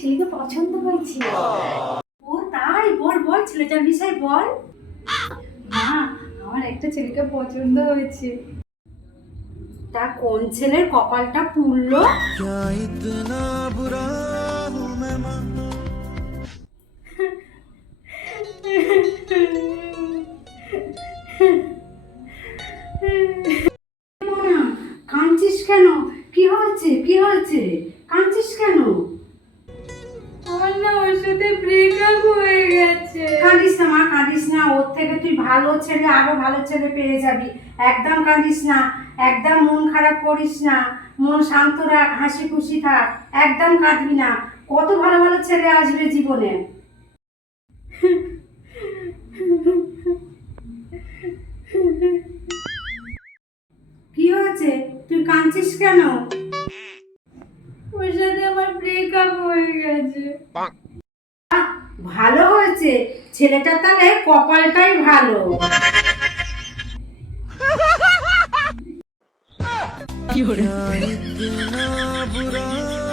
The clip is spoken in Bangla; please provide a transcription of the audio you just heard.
ছেলেকে পছন্দ হয়েছে। ও তাই? বল বল ছেলেটার বিষয় বল। মা, আমার একটা ছেলেকে পছন্দ হয়েছে। তা কোন ছেলের কপালটা পুড়লো? কাঁদছিস কেন? কি হয়েছে? কি হয়েছে? কাঁদছিস কেন? আমার না ওর সাথে ব্রেকআপ হয়ে গেছে। কাঁদিস না মা, কাঁদিস না। ওর থেকে তুই ভালো ছেলে, আরো ভালো ছেলে পেয়ে যাবি। একদম কাঁদিস না, একদম মন খারাপ করিস না। মন শান্ত রাখ, হাসি খুশি থাক, একদম কাঁদবি না। কত ভালো ভালো ছেলে আসবে জীবনে। কি হয়েছে? তুই কাঁদছিস কেন? ওর সাথে আমার ব্রেকআপ হয়ে গেছে। আহ, ভালো হয়েছে, ছেলেটা তাহলে কপালটাই ভালো। क्या इतना बुरा